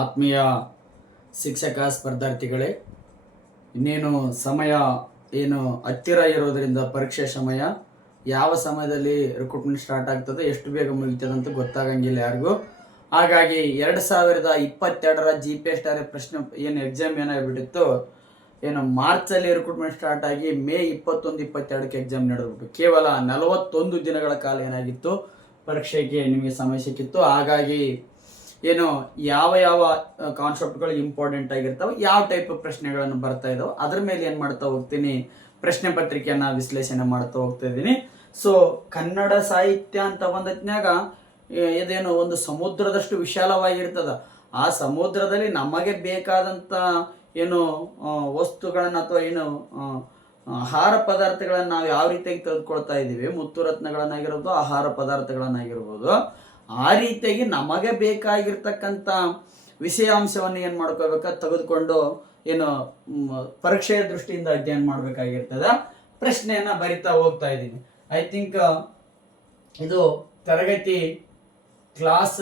ಆತ್ಮೀಯ ಶಿಕ್ಷಕ ಸ್ಪರ್ಧಾರ್ಥಿಗಳೇ, ಇನ್ನೇನು ಸಮಯ ಹತ್ತಿರ ಇರೋದರಿಂದ ಪರೀಕ್ಷೆ ಸಮಯ ಯಾವ ಸಮಯದಲ್ಲಿ ರಿಕ್ರೂಟ್ಮೆಂಟ್ ಸ್ಟಾರ್ಟ್ ಆಗ್ತದೆ, ಎಷ್ಟು ಬೇಗ ಮುಗಿತದೆ ಅಂತ ಗೊತ್ತಾಗಂಗಿಲ್ಲ ಯಾರಿಗೂ. ಹಾಗಾಗಿ 2022ರ GPS ಪ್ರಶ್ನೆ ಎಕ್ಸಾಮ್ ಏನಾಗ್ಬಿಟ್ಟಿತ್ತು, ಮಾರ್ಚಲ್ಲಿ ರಿಕ್ರೂಟ್ಮೆಂಟ್ ಸ್ಟಾರ್ಟ್ ಆಗಿ ಮೇ 21-22ಕ್ಕೆ ಎಕ್ಸಾಮ್ ನಡೆದ್ಬಿಟ್ಟು ಕೇವಲ 41 ದಿನಗಳ ಕಾಲ ಏನಾಗಿತ್ತು ಪರೀಕ್ಷೆಗೆ ನಿಮಗೆ ಸಮಯ ಸಿಕ್ಕಿತ್ತು. ಹಾಗಾಗಿ ಯಾವ ಯಾವ ಕಾನ್ಸೆಪ್ಟ್ಗಳು ಇಂಪಾರ್ಟೆಂಟ್ ಆಗಿರ್ತಾವೆ, ಯಾವ ಟೈಪ್ ಪ್ರಶ್ನೆಗಳನ್ನು ಬರ್ತಾ ಇದಾವೆ, ಅದ್ರ ಮೇಲೆ ಏನು ಮಾಡ್ತಾ ಹೋಗ್ತೀನಿ, ಪ್ರಶ್ನೆ ಪತ್ರಿಕೆಯನ್ನು ವಿಶ್ಲೇಷಣೆ ಮಾಡ್ತಾ ಹೋಗ್ತಾ ಇದ್ದೀನಿ. ಸೊ ಕನ್ನಡ ಸಾಹಿತ್ಯ ಅಂತ ಬಂದತ್ನಾಗ ಇದೇನು ಒಂದು ಸಮುದ್ರದಷ್ಟು ವಿಶಾಲವಾಗಿರ್ತದ. ಆ ಸಮುದ್ರದಲ್ಲಿ ನಮಗೆ ಬೇಕಾದಂಥ ವಸ್ತುಗಳನ್ನು ಅಥವಾ ಆಹಾರ ಪದಾರ್ಥಗಳನ್ನು ನಾವು ಯಾವ ರೀತಿಯಾಗಿ ತೆಗೆದುಕೊಳ್ತಾ ಇದ್ದೀವಿ, ಮುತ್ತು ರತ್ನಗಳನ್ನಾಗಿರ್ಬೋದು, ಆಹಾರ ಪದಾರ್ಥಗಳನ್ನಾಗಿರ್ಬೋದು, ಆ ರೀತಿಯಾಗಿ ನಮಗೆ ಬೇಕಾಗಿರ್ತಕ್ಕಂಥ ವಿಷಯಾಂಶವನ್ನು ಏನು ಮಾಡ್ಕೋಬೇಕಾ ತೆಗೆದುಕೊಂಡು ಪರೀಕ್ಷೆಯ ದೃಷ್ಟಿಯಿಂದ ಅಧ್ಯಯನ ಮಾಡಬೇಕಾಗಿರ್ತದೆ. ಪ್ರಶ್ನೆಯನ್ನು ಬರಿತಾ ಹೋಗ್ತಾ ಇದ್ದೀನಿ. ಐ ಥಿಂಕ್ ಇದು ತರಗತಿ ಕ್ಲಾಸ್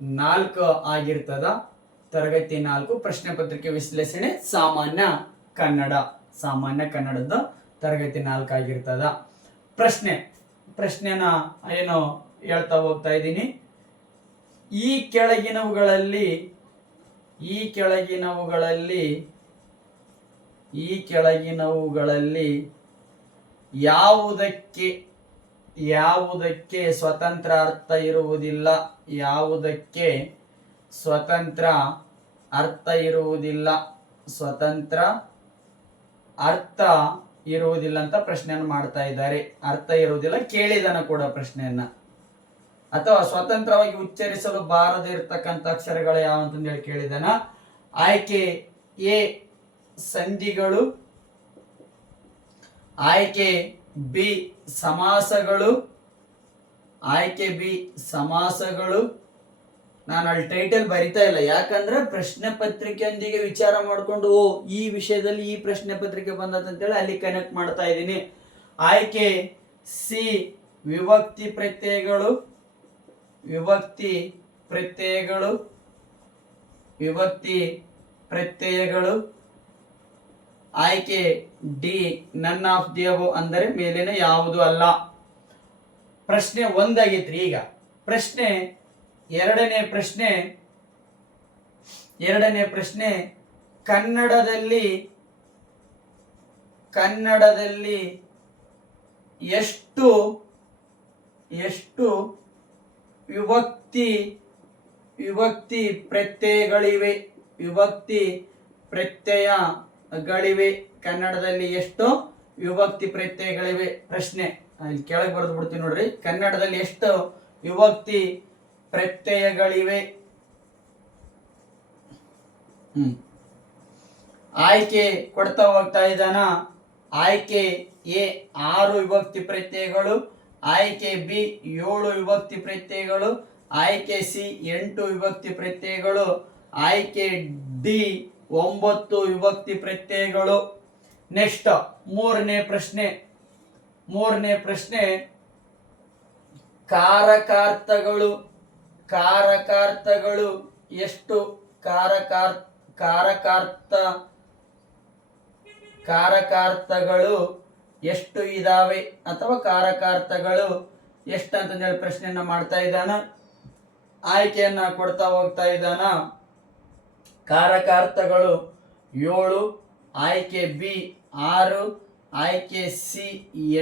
4 ಆಗಿರ್ತದ. ತರಗತಿ 4 ಪ್ರಶ್ನೆ ಪತ್ರಿಕೆ ವಿಶ್ಲೇಷಣೆ ಸಾಮಾನ್ಯ ಕನ್ನಡದ ತರಗತಿ 4 ಆಗಿರ್ತದ. ಪ್ರಶ್ನೆನ ಹೇಳ್ತಾ ಹೋಗ್ತಾ ಇದ್ದೀನಿ. ಈ ಕೆಳಗಿನವುಗಳಲ್ಲಿ ಯಾವುದಕ್ಕೆ ಸ್ವತಂತ್ರ ಅರ್ಥ ಇರುವುದಿಲ್ಲ, ಯಾವುದಕ್ಕೆ ಸ್ವತಂತ್ರ ಅರ್ಥ ಇರುವುದಿಲ್ಲ ಅಂತ ಪ್ರಶ್ನೆಯನ್ನು ಮಾಡ್ತಾ ಇದ್ದಾರೆ. ಅರ್ಥ ಇರುವುದಿಲ್ಲ ಕೇಳಿದನ ಕೂಡ ಪ್ರಶ್ನೆಯನ್ನ, ಅಥವಾ ಸ್ವತಂತ್ರವಾಗಿ ಉಚ್ಚರಿಸಲು ಬಾರದೇ ಇರತಕ್ಕಂಥ ಅಕ್ಷರಗಳು ಯಾವ ಅಂತಂದೇಳಿ ಕೇಳಿದನ. ಆಯ್ಕೆ ಎ ಸಂಧಿಗಳು, ಆಯ್ಕೆ ಬಿ ಸಮಾಸಗಳು, ನಾನು ಅಲ್ಲಿ ಟೈಟಲ್ ಬರಿತಾ ಇಲ್ಲ, ಯಾಕಂದ್ರೆ ಪ್ರಶ್ನೆ ಪತ್ರಿಕೆಯೊಂದಿಗೆ ವಿಚಾರ ಮಾಡಿಕೊಂಡು ಈ ವಿಷಯದಲ್ಲಿ ಈ ಪ್ರಶ್ನೆ ಪತ್ರಿಕೆ ಬಂದದಂತೇಳಿ ಅಲ್ಲಿ ಕನೆಕ್ಟ್ ಮಾಡ್ತಾ ಇದ್ದೀನಿ. ಆಯ್ಕೆ ಸಿ ವಿಭಕ್ತಿ ಪ್ರತ್ಯಯಗಳು, ಆಯ್ಕೆ D none of the above, ಅಂದರೆ ಮೇಲಿನ ಯಾವುದು ಅಲ್ಲ. ಪ್ರಶ್ನೆ 1 ಆಗೈತ್ರಿ. ಈಗ ಪ್ರಶ್ನೆ ಎರಡನೇ ಪ್ರಶ್ನೆ ಕನ್ನಡದಲ್ಲಿ ಎಷ್ಟು ವಿಭಕ್ತಿ ಪ್ರತ್ಯಯಗಳಿವೆ, ಕನ್ನಡದಲ್ಲಿ ಎಷ್ಟು ವಿಭಕ್ತಿ ಪ್ರತ್ಯಯಗಳಿವೆ. ಪ್ರಶ್ನೆ ಇಲ್ಲಿ ಕೆಳಗೆ ಬರೆದು ಬಿಡ್ತೀನಿ ನೋಡ್ರಿ. ಕನ್ನಡದಲ್ಲಿ ಎಷ್ಟು ವಿಭಕ್ತಿ ಪ್ರತ್ಯಯಗಳಿವೆ? ಆಯ್ಕೆ ಕೊಡ್ತಾ ಹೋಗ್ತಾ ಇದ್ದಾನ. ಆಯ್ಕೆ ಎ 6 ವಿಭಕ್ತಿ ಪ್ರತ್ಯಯಗಳು, ಆಯ್ಕೆ ಬಿ 7 ವಿಭಕ್ತಿ ಪ್ರತ್ಯಯಗಳು, ಆಯ್ಕೆ ಸಿ 8 ವಿಭಕ್ತಿ ಪ್ರತ್ಯಯಗಳು, ಆಯ್ಕೆ ಡಿ 9 ವಿಭಕ್ತಿ ಪ್ರತ್ಯಯಗಳು. ನೆಕ್ಸ್ಟ್ ಮೂರನೇ ಪ್ರಶ್ನೆ ಕಾರಕಾರ್ಥಗಳು ಎಷ್ಟು ಕಾರಕಾರ್ಥಗಳು ಎಷ್ಟು ಇದಾವೆ, ಅಥವಾ ಕಾರಕಾರ್ಥಗಳು ಎಷ್ಟು ಅಂತಂದೇಳಿ ಪ್ರಶ್ನೆಯನ್ನ ಮಾಡ್ತಾ ಇದ್ದಾನ. ಆಯ್ಕೆಯನ್ನ ಕೊಡ್ತಾ ಹೋಗ್ತಾ ಇದ್ದಾನ. ಕಾರಕಾರ್ಥಗಳು 7, ಆಯ್ಕೆ ಬಿ 6, ಆಯ್ಕೆ ಸಿ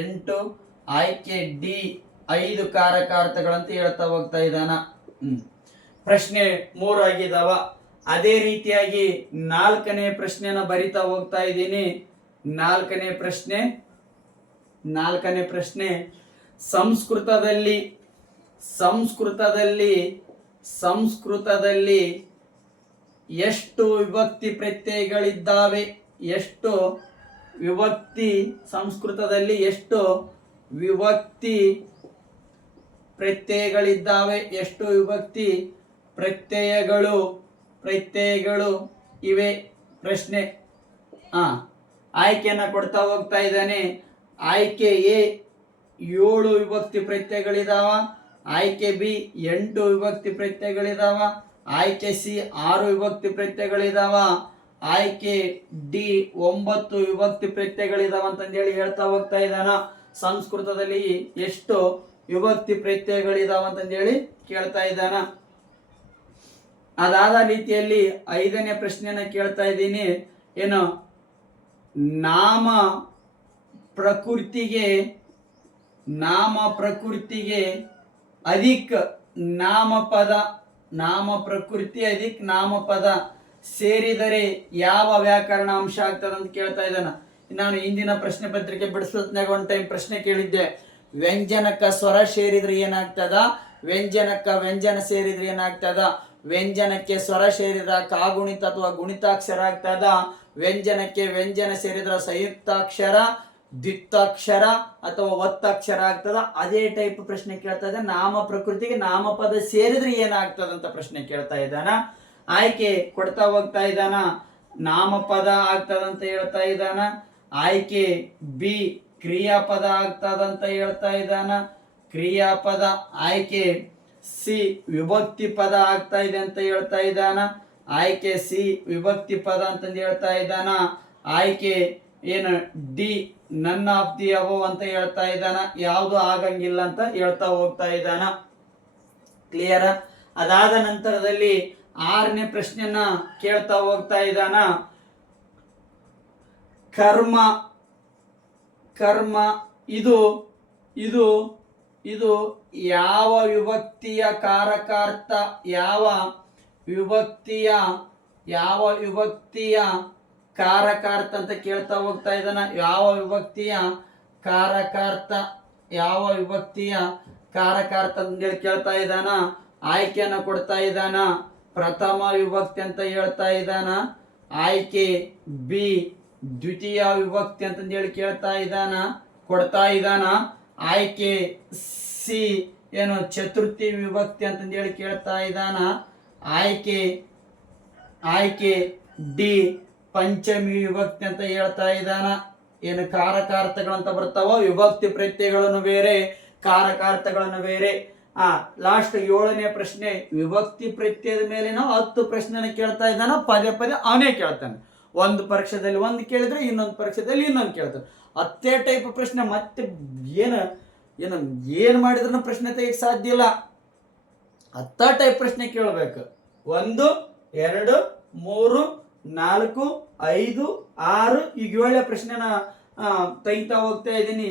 8, ಆಯ್ಕೆ ಡಿ 5 ಕಾರಕಾರ್ಥಗಳಂತ ಹೇಳ್ತಾ ಹೋಗ್ತಾ ಇದ್ದಾನ. ಪ್ರಶ್ನೆ 3 ಆಗಿದಾವ. ಅದೇ ರೀತಿಯಾಗಿ 4ನೇ ಪ್ರಶ್ನೆನ ಬರಿತಾ ಹೋಗ್ತಾ ಇದ್ದೀನಿ. 4ನೇ ಪ್ರಶ್ನೆ ಸಂಸ್ಕೃತದಲ್ಲಿ ಎಷ್ಟು ವಿಭಕ್ತಿ ಪ್ರತ್ಯಯಗಳಿದ್ದಾವೆ, ಸಂಸ್ಕೃತದಲ್ಲಿ ಎಷ್ಟು ವಿಭಕ್ತಿ ಪ್ರತ್ಯಯಗಳು ಇವೆ. ಪ್ರಶ್ನೆ ಆಯ್ಕೆಯನ್ನ ಕೊಡ್ತಾ ಹೋಗ್ತಾ ಇದ್ದಾನೆ. ಆಯ್ಕೆ ಎ 7 ವಿಭಕ್ತಿ ಪ್ರತ್ಯಯಗಳಿದಾವ, ಆಯ್ಕೆ ಬಿ 8 ವಿಭಕ್ತಿ ಪ್ರತ್ಯಯಗಳಿದಾವ, ಆಯ್ಕೆ ಸಿ 6 ವಿಭಕ್ತಿ ಪ್ರತ್ಯಯಗಳಿದಾವ, ಆಯ್ಕೆ ಡಿ 9 ವಿಭಕ್ತಿ ಪ್ರತ್ಯಯಗಳಿದಾವ ಅಂತಂದೇಳಿ ಹೇಳ್ತಾ ಹೋಗ್ತಾ ಇದ್ದಾನ. ಸಂಸ್ಕೃತದಲ್ಲಿ ಎಷ್ಟು ವಿಭಕ್ತಿ ಪ್ರತ್ಯಯಗಳಿದಾವ ಅಂತಂದೇಳಿ ಕೇಳ್ತಾ ಇದ್ದಾನ. ಅದಾದ ರೀತಿಯಲ್ಲಿ 5ನೇ ಪ್ರಶ್ನೆಯನ್ನ ಕೇಳ್ತಾ ಇದ್ದೀನಿ. ಏನು ನಾಮ ಪ್ರಕೃತಿಗೆ ಅಧಿಕ್ ನಾಮಪದ, ನಾಮ ಪ್ರಕೃತಿ ಅಧಿಕ್ ನಾಮಪದ ಸೇರಿದರೆ ಯಾವ ವ್ಯಾಕರಣ ಅಂಶ ಆಗ್ತದೆ ಅಂತ ಕೇಳ್ತಾ ಇದ್ದಾನ. ನಾನು ಇಂದಿನ ಪ್ರಶ್ನೆ ಪತ್ರಿಕೆ ಬಿಡಿಸೋದ್ನಾಗ ಒಂದು ಟೈಮ್ ಪ್ರಶ್ನೆ ಕೇಳಿದ್ದೆ. ವ್ಯಂಜನಕ್ಕ ಸ್ವರ ಸೇರಿದ್ರೆ ಏನಾಗ್ತದ, ವ್ಯಂಜನಕ್ಕ ವ್ಯಂಜನ ಸೇರಿದ್ರೆ ಏನಾಗ್ತದ, ವ್ಯಂಜನಕ್ಕೆ ಸ್ವರ ಸೇರಿದ್ರ ಕಾಗುಣಿತ ಅಥವಾ ಗುಣಿತಾಕ್ಷರ ಆಗ್ತದ, ವ್ಯಂಜನಕ್ಕೆ ವ್ಯಂಜನ ಸೇರಿದ್ರ ಸಂಯುಕ್ತಾಕ್ಷರ, ದ್ವಿತಾಕ್ಷರ ಅಥವಾ ಒತ್ತಾಕ್ಷರ ಆಗ್ತದ. ಅದೇ ಟೈಪ್ ಪ್ರಶ್ನೆ ಕೇಳ್ತಾ ಇದ್ದಾನೆ. ನಾಮ ಪ್ರಕೃತಿಗೆ ನಾಮಪದ ಸೇರಿದ್ರೆ ಏನಾಗ್ತದಂತ ಪ್ರಶ್ನೆ ಕೇಳ್ತಾ ಇದ್ದಾನ. ಆಯ್ಕೆ ಕೊಡ್ತಾ ಹೋಗ್ತಾ ಇದ್ದಾನ. ನಾಮಪದ ಆಗ್ತದಂತ ಹೇಳ್ತಾ ಇದ್ದಾನ. ಆಯ್ಕೆ ಬಿ ಕ್ರಿಯಾಪದ ಆಗ್ತದಂತ ಹೇಳ್ತಾ ಇದ್ದಾನ, ಕ್ರಿಯಾಪದ. ಆಯ್ಕೆ ಸಿ ವಿಭಕ್ತಿ ಪದ ಆಗ್ತಾ ಇದೆ ಅಂತ ಹೇಳ್ತಾ ಇದ್ದಾನ. ಆಯ್ಕೆ ಸಿ ವಿಭಕ್ತಿ ಪದ ಅಂತಂದು ಹೇಳ್ತಾ ಇದ್ದಾನ. ಆಯ್ಕೆ ಏನು D none of the above ಅಂತ ಹೇಳ್ತಾ ಇದ್ದಾನ. ಯಾವುದು ಆಗಂಗಿಲ್ಲ ಅಂತ ಹೇಳ್ತಾ ಹೋಗ್ತಾ ಇದ್ದಾನ. ಕ್ಲಿಯರ್? ಅದಾದ ನಂತರದಲ್ಲಿ 6ನೇ ಪ್ರಶ್ನೆಯನ್ನ ಕೇಳ್ತಾ ಹೋಗ್ತಾ ಇದ್ದಾನ. ಕರ್ಮ ಇದು ಇದು ಇದು ಯಾವ ವಿಭಕ್ತಿಯ ಕಾರಕಾರ್ಥ, ಯಾವ ವಿಭಕ್ತಿಯ ಕಾರಕಾರ್ಥ ಅಂತ ಕೇಳ್ತಾ ಹೋಗ್ತಾ ಇದ್ದಾನ. ಯಾವ ವಿಭಕ್ತಿಯ ಕಾರಕಾರ್ಥ ಅಂತೇಳಿ ಕೇಳ್ತಾ ಇದ್ದಾನ. ಆಯ್ಕೆಯನ್ನು ಕೊಡ್ತಾ ಇದ್ದಾನ. ಪ್ರಥಮ ವಿಭಕ್ತಿ ಅಂತ ಹೇಳ್ತಾ ಇದ್ದಾನ. ಆಯ್ಕೆ ಬಿ ದ್ವಿತೀಯ ವಿಭಕ್ತಿ ಅಂತಂದೇಳಿ ಕೇಳ್ತಾ ಇದ್ದಾನ, ಕೊಡ್ತಾ ಇದ್ದಾನ. ಆಯ್ಕೆ ಸಿ ಏನು ಚತುರ್ಥಿ ವಿಭಕ್ತಿ ಅಂತಂದೇಳಿ ಕೇಳ್ತಾ ಇದ್ದಾನ. ಆಯ್ಕೆ ಡಿ ಪಂಚಮಿ ವಿಭಕ್ತಿ ಅಂತ ಹೇಳ್ತಾ ಇದ್ದಾನ. ಏನು ಕಾರಕಾರ್ಥಗಳಂತ ಬರ್ತಾವೋ, ವಿಭಕ್ತಿ ಪ್ರತ್ಯಯಗಳನ್ನು ಬೇರೆ, ಕಾರಕಾರ್ಥಗಳನ್ನು ಬೇರೆ. ಲಾಸ್ಟ್ 7ನೇ ಪ್ರಶ್ನೆ ವಿಭಕ್ತಿ ಪ್ರತ್ಯಯದ ಮೇಲೆ 10 ಪ್ರಶ್ನೆನ ಕೇಳ್ತಾ ಇದ್ದಾನ. ಪದೇ ಅವನೇ ಕೇಳ್ತಾನೆ. ಒಂದು ಪರೀಕ್ಷೆದಲ್ಲಿ ಒಂದು ಕೇಳಿದ್ರೆ ಇನ್ನೊಂದು ಪರೀಕ್ಷೆದಲ್ಲಿ ಇನ್ನೊಂದು ಕೇಳ್ತಾನೆ. ಅತ್ತೇ ಟೈಪ್ ಪ್ರಶ್ನೆ. ಮತ್ತೆ ಏನು ಮಾಡಿದ್ರು ಪ್ರಶ್ನೆ ತೆಗಿಯಕ್ಕೆ ಸಾಧ್ಯ ಇಲ್ಲ. ಹತ್ತ ಟೈಪ್ ಪ್ರಶ್ನೆ ಕೇಳಬೇಕು. 1 2 3 4 5 6 ಈಗ 7ನೇ ಪ್ರಶ್ನೆನ ತೆಗಿತಾ ಹೋಗ್ತಾ ಇದ್ದೀನಿ.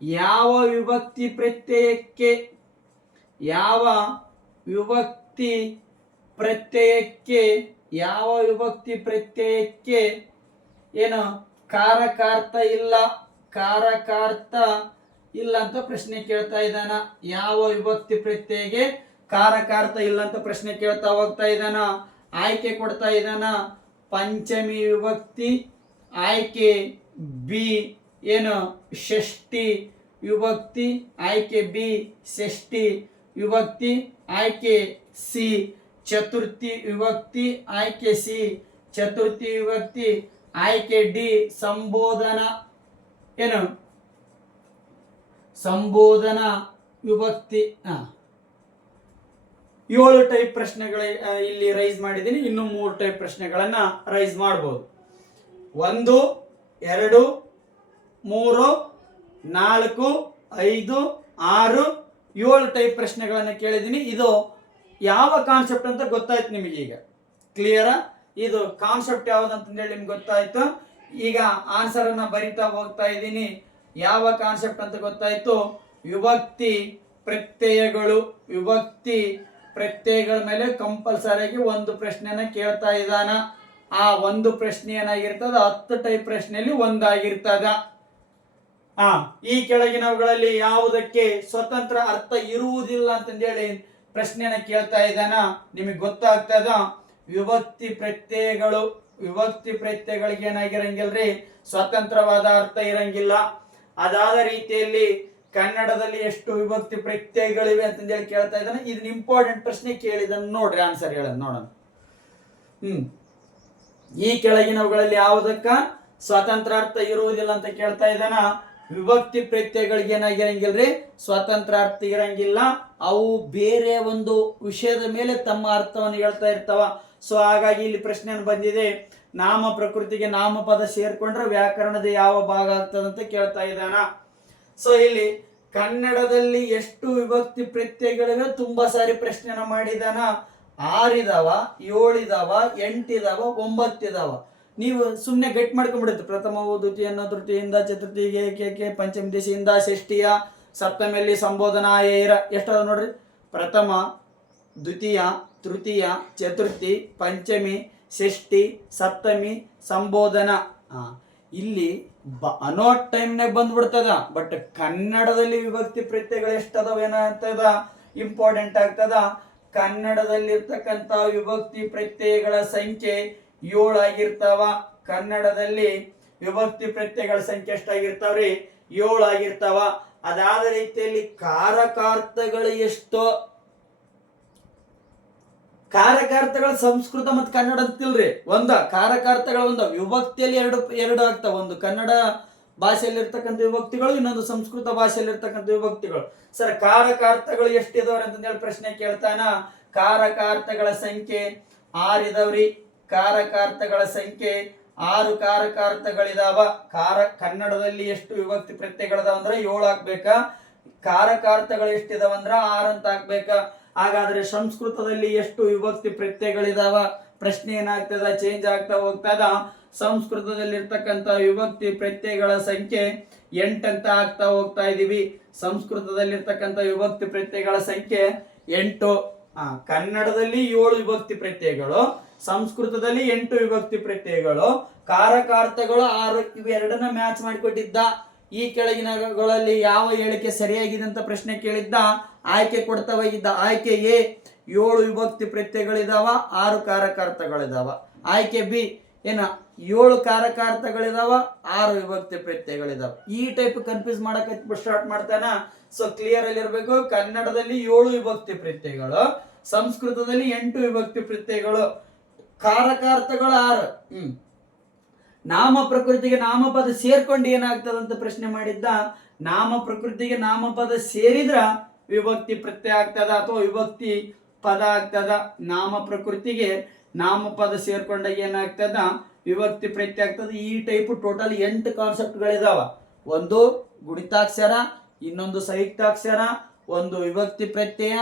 ಯಾವ ವಿಭಕ್ತಿ ಪ್ರತ್ಯಯಕ್ಕೆ ಏನು ಕಾರಕಾರ್ಥ ಇಲ್ಲ ಅಂತ ಪ್ರಶ್ನೆ ಕೇಳ್ತಾ ಇದ್ದಾನ. ಯಾವ ವಿಭಕ್ತಿ ಪ್ರತ್ಯಯಕ್ಕೆ ಕಾರಕಾರ್ಥ ಇಲ್ಲ ಅಂತ ಪ್ರಶ್ನೆ ಕೇಳ್ತಾ ಹೋಗ್ತಾ ಇದ್ದಾನ. ಆಯ್ಕೆ ಕೊಡ್ತಾ ಇದ್ದಾನ. ಪಂಚಮಿ ವಿಭಕ್ತಿ. ಆಯ್ಕೆ ಬಿ ಏನು ಷಷ್ಠಿ ವಿಭಕ್ತಿ. ಆಯ್ಕೆ ಬಿ ಷಷ್ಠಿ ವಿಭಕ್ತಿ. ಆಯ್ಕೆ ಸಿ ಚತುರ್ಥಿ ವಿಭಕ್ತಿ. ಆಯ್ಕೆ ಸಿ ಚತುರ್ಥಿ ವಿಭಕ್ತಿ. ಆಯ್ಕೆ ಡಿ ಸಂಬೋಧನಾ ವಿಭಕ್ತಿ. 7 ಟೈಪ್ ಪ್ರಶ್ನೆಗಳ ಇಲ್ಲಿ ರೈಸ್ ಮಾಡಿದ್ದೀನಿ. ಇನ್ನು 3 ಟೈಪ್ ಪ್ರಶ್ನೆಗಳನ್ನ ರೈಸ್ ಮಾಡಬಹುದು. 1 2 3 4 5 6 7 ಟೈಪ್ ಪ್ರಶ್ನೆಗಳನ್ನ ಕೇಳಿದ್ದೀನಿ. ಇದು ಯಾವ ಕಾನ್ಸೆಪ್ಟ್ ಅಂತ ಗೊತ್ತಾಯ್ತು ನಿಮಗೆ. ಈಗ ಕ್ಲಿಯರಾ? ಇದು ಕಾನ್ಸೆಪ್ಟ್ ಯಾವ್ದಂತಂದೇಳಿ ನಿಮ್ಗೆ ಗೊತ್ತಾಯ್ತು. ಈಗ ಆನ್ಸರ್ ಅನ್ನ ಬರಿತಾ ಹೋಗ್ತಾ ಇದ್ದೀನಿ. ಯಾವ ಕಾನ್ಸೆಪ್ಟ್ ಅಂತ ಗೊತ್ತಾಯ್ತು. ವಿಭಕ್ತಿ ಪ್ರತ್ಯಯಗಳ ಮೇಲೆ ಕಂಪಲ್ಸರಿಯಾಗಿ ಒಂದು ಪ್ರಶ್ನೆನ ಕೇಳ್ತಾ ಇದ್ದಾನ. ಆ ಒಂದು ಪ್ರಶ್ನೆ ಏನಾಗಿರ್ತದ, 10 ಟೈಪ್ ಪ್ರಶ್ನೆಯಲ್ಲಿ ಒಂದಾಗಿರ್ತದ. ಈ ಕೆಳಗಿನವುಗಳಲ್ಲಿ ಯಾವುದಕ್ಕೆ ಸ್ವತಂತ್ರ ಅರ್ಥ ಇರುವುದಿಲ್ಲ ಅಂತಂದೇಳಿ ಪ್ರಶ್ನೆನ ಕೇಳ್ತಾ ಇದ್ದಾನ. ನಿಮಗೆ ಗೊತ್ತಾಗ್ತದ. ವಿಭಕ್ತಿ ಪ್ರತ್ಯಯಗಳಿಗೆ ಏನಾಗಿರಂಗಿಲ್ರಿ, ಸ್ವತಂತ್ರವಾದ ಅರ್ಥ ಇರಂಗಿಲ್ಲ. ಅದಾದ ರೀತಿಯಲ್ಲಿ ಕನ್ನಡದಲ್ಲಿ ಎಷ್ಟು ವಿಭಕ್ತಿ ಪ್ರತ್ಯಯಗಳಿವೆ ಅಂತಂದೇಳಿ ಕೇಳ್ತಾ ಇದ್ದಾನೆ. ಇದನ್ನ ಇಂಪಾರ್ಟೆಂಟ್ ಪ್ರಶ್ನೆ ಕೇಳಿದನ್ನು ನೋಡ್ರಿ, ಆನ್ಸರ್ ಹೇಳೋದು ನೋಡೋಣ. ಈ ಕೆಳಗಿನವುಗಳಲ್ಲಿ ಯಾವುದಕ್ಕ ಸ್ವತಂತ್ರ ಅರ್ಥ ಇರುವುದಿಲ್ಲ ಅಂತ ಕೇಳ್ತಾ ಇದ್ದಾನ. ವಿಭಕ್ತಿ ಪ್ರತ್ಯಯಗಳಿಗೆ ಏನಾಗಿರಂಗಿಲ್ರಿ, ಸ್ವತಂತ್ರಾರ್ಥ ಇರಂಗಿಲ್ಲ. ಅವು ಬೇರೆ ಒಂದು ವಿಷಯದ ಮೇಲೆ ತಮ್ಮ ಅರ್ಥವನ್ನು ಹೇಳ್ತಾ ಇರ್ತಾವ. ಸೊ ಹಾಗಾಗಿ ಇಲ್ಲಿ ಪ್ರಶ್ನೆ ಬಂದಿದೆ, ನಾಮ ಪ್ರಕೃತಿಗೆ ನಾಮಪದ ಸೇರ್ಕೊಂಡ್ರೆ ವ್ಯಾಕರಣದ ಯಾವ ಭಾಗ ಆಗ್ತದಂತ ಕೇಳ್ತಾ ಇದ್ದಾನ. ಸೊ ಇಲ್ಲಿ ಕನ್ನಡದಲ್ಲಿ ಎಷ್ಟು ವಿಭಕ್ತಿ ಪ್ರತ್ಯಯಗಳಿವೆ ತುಂಬಾ ಸಾರಿ ಪ್ರಶ್ನೆನ ಮಾಡಿದಾನ. 6 ಇದಾವ, 7 ಇದಾವ, 8 ಇದಾವ, 9 ಇದಾವ. ನೀವು ಸುಮ್ಮನೆ ಗಟ್ಟಿ ಮಾಡ್ಕೊಂಡ್ಬಿಡುತ್ತೆ. ಪ್ರಥಮವು, ದ್ವಿತೀಯನ, ತೃತೀಯಿಂದ, ಚತುರ್ಥಿಗೆ, ಏಕೆ, ಪಂಚಮಿ ದಿಶೆಯಿಂದ, ಷಷ್ಠಿಯ, ಸಪ್ತಮಿಯಲ್ಲಿ ಸಂಬೋಧನಾ ಏರ ಎಷ್ಟದ ನೋಡ್ರಿ. ಪ್ರಥಮ, ದ್ವಿತೀಯ, ತೃತೀಯ, ಚತುರ್ಥಿ, ಪಂಚಮಿ, ಷಷ್ಠಿ, ಸಪ್ತಮಿ, ಸಂಬೋಧನ. ಇಲ್ಲಿ ಅನ್ನೋ ಟೈಮ್ನಾಗ ಬಂದ್ಬಿಡ್ತದ. ಬಟ್ ಕನ್ನಡದಲ್ಲಿ ವಿಭಕ್ತಿ ಪ್ರತ್ಯಯಗಳು ಎಷ್ಟದವ ಏನಾಗ್ತದ ಇಂಪಾರ್ಟೆಂಟ್ ಆಗ್ತದ. ಕನ್ನಡದಲ್ಲಿರ್ತಕ್ಕಂಥ ವಿಭಕ್ತಿ ಪ್ರತ್ಯಯಗಳ ಸಂಖ್ಯೆ 7 ಆಗಿರ್ತಾವ. ಕನ್ನಡದಲ್ಲಿ ವಿಭಕ್ತಿ ಪ್ರತ್ಯಯಗಳ ಸಂಖ್ಯೆ ಎಷ್ಟಾಗಿರ್ತಾವ್ರಿ, 7 ಆಗಿರ್ತಾವ. ಅದಾದ ರೀತಿಯಲ್ಲಿ ಕಾರಕಾರ್ಥಗಳು ಎಷ್ಟೋ, ಕಾರಕಾರ್ಥಗಳು ಸಂಸ್ಕೃತ ಮತ್ತು ಕನ್ನಡ ಅಂತಿಲ್ರಿ. ಕಾರಕಾರ್ಥಗಳು ವಿಭಕ್ತಿಯಲ್ಲಿ ಎರಡು ಆಗ್ತಾವ. ಒಂದು ಕನ್ನಡ ಭಾಷೆಯಲ್ಲಿ ಇರ್ತಕ್ಕಂಥ ವಿಭಕ್ತಿಗಳು, ಇನ್ನೊಂದು ಸಂಸ್ಕೃತ ಭಾಷೆಯಲ್ಲಿ ಇರ್ತಕ್ಕಂಥ ವಿಭಕ್ತಿಗಳು. ಸರ್ ಕಾರಕಾರ್ಥಗಳು ಎಷ್ಟಿದಾವ್ರಿ ಅಂತಂದೇಳಿ ಪ್ರಶ್ನೆ ಕೇಳ್ತಾನ. ಕಾರಕಾರ್ಥಗಳ ಸಂಖ್ಯೆ 6 ಇದಾವ್ರಿ. ಕಾರಕಾರ್ಥಗಳ ಸಂಖ್ಯೆ 6 ಕಾರಕಾರ್ಥಗಳಿದಾವ. ಕನ್ನಡದಲ್ಲಿ ಎಷ್ಟು ವಿಭಕ್ತಿ ಪ್ರತ್ಯಯಗಳಿದಾವ ಅಂದ್ರೆ 7 ಆಗ್ಬೇಕಾ. ಕಾರಕಾರ್ಥಗಳು ಎಷ್ಟಿದಾವಂದ್ರ 6 ಅಂತ ಆಗ್ಬೇಕಾ. ಹಾಗಾದ್ರೆ ಸಂಸ್ಕೃತದಲ್ಲಿ ಎಷ್ಟು ವಿಭಕ್ತಿ ಪ್ರತ್ಯಯಗಳಿದಾವ? ಪ್ರಶ್ನೆ ಏನಾಗ್ತದ, ಚೇಂಜ್ ಆಗ್ತಾ ಹೋಗ್ತದ. ಸಂಸ್ಕೃತದಲ್ಲಿರ್ತಕ್ಕಂಥ ವಿಭಕ್ತಿ ಪ್ರತ್ಯಯಗಳ ಸಂಖ್ಯೆ 8 ಅಂತ ಆಗ್ತಾ ಹೋಗ್ತಾ ಇದೀವಿ. ಸಂಸ್ಕೃತದಲ್ಲಿರ್ತಕ್ಕಂಥ ವಿಭಕ್ತಿ ಪ್ರತ್ಯಯಗಳ ಸಂಖ್ಯೆ 8. ಕನ್ನಡದಲ್ಲಿ 7 ವಿಭಕ್ತಿ ಪ್ರತ್ಯಯಗಳು, ಸಂಸ್ಕೃತದಲ್ಲಿ 8 ವಿಭಕ್ತಿ ಪ್ರತ್ಯಯಗಳು, ಕಾರಕಾರ್ಥಗಳು 6. ಇವೆರಡನ್ನ ಮ್ಯಾಚ್ ಮಾಡಿಕೊಟ್ಟಿದ್ದ. ಈ ಕೆಳಗಿನಗಳಲ್ಲಿ ಯಾವ ಹೇಳಿಕೆ ಸರಿಯಾಗಿದೆ ಅಂತ ಪ್ರಶ್ನೆ ಕೇಳಿದ್ದ. ಆಯ್ಕೆ ಕೊಡ್ತಾ ಹೋಗಿದ್ದ. ಆಯ್ಕೆ ಎ 7 ವಿಭಕ್ತಿ ಪ್ರತ್ಯಯಗಳಿದಾವ, 6 ಕಾರಕಾರ್ಥಗಳಿದಾವ. ಆಯ್ಕೆ ಬಿ 7 ಕಾರಕಾರ್ಥಗಳಿದಾವ, 6 ವಿಭಕ್ತಿ ಪ್ರತ್ಯಯಗಳಿದಾವ. ಈ ಟೈಪ್ ಕನ್ಫ್ಯೂಸ್ ಮಾಡಕ್ಕೆ ಸ್ಟಾರ್ಟ್ ಮಾಡ್ತಾನ. ಸೊ ಕ್ಲಿಯರ್ ಅಲ್ಲಿ ಇರಬೇಕು. ಕನ್ನಡದಲ್ಲಿ 7 ವಿಭಕ್ತಿ ಪ್ರತ್ಯಯಗಳು, ಸಂಸ್ಕೃತದಲ್ಲಿ 8 ವಿಭಕ್ತಿ ಪ್ರತ್ಯಯಗಳು, ಕಾರಕಾರ್ಥಗಳು 6. ನಾಮ ಪ್ರಕೃತಿಗೆ ನಾಮಪದ ಸೇರ್ಕೊಂಡು ಏನಾಗ್ತದಂತ ಪ್ರಶ್ನೆ ಮಾಡಿದ್ದ. ನಾಮ ಪ್ರಕೃತಿಗೆ ನಾಮಪದ ಸೇರಿದ್ರ ವಿಭಕ್ತಿ ಪ್ರತ್ಯಯ ಆಗ್ತದ ಅಥವಾ ವಿಭಕ್ತಿ ಪದ ಆಗ್ತದ. ನಾಮ ಪ್ರಕೃತಿಗೆ ನಾಮಪದ ಸೇರ್ಕೊಂಡಾಗ ಏನಾಗ್ತದ, ವಿಭಕ್ತಿ ಪ್ರತ್ಯಯ ಆಗ್ತದ. ಈ ಟೈಪ್ ಟೋಟಲ್ 8 ಕಾನ್ಸೆಪ್ಟ್ಗಳಿದಾವ. ಒಂದು ಗುಣಿತಾಕ್ಷರ, ಇನ್ನೊಂದು ಸಂಯುಕ್ತಾಕ್ಷರ, ಒಂದು ವಿಭಕ್ತಿ ಪ್ರತ್ಯಯ,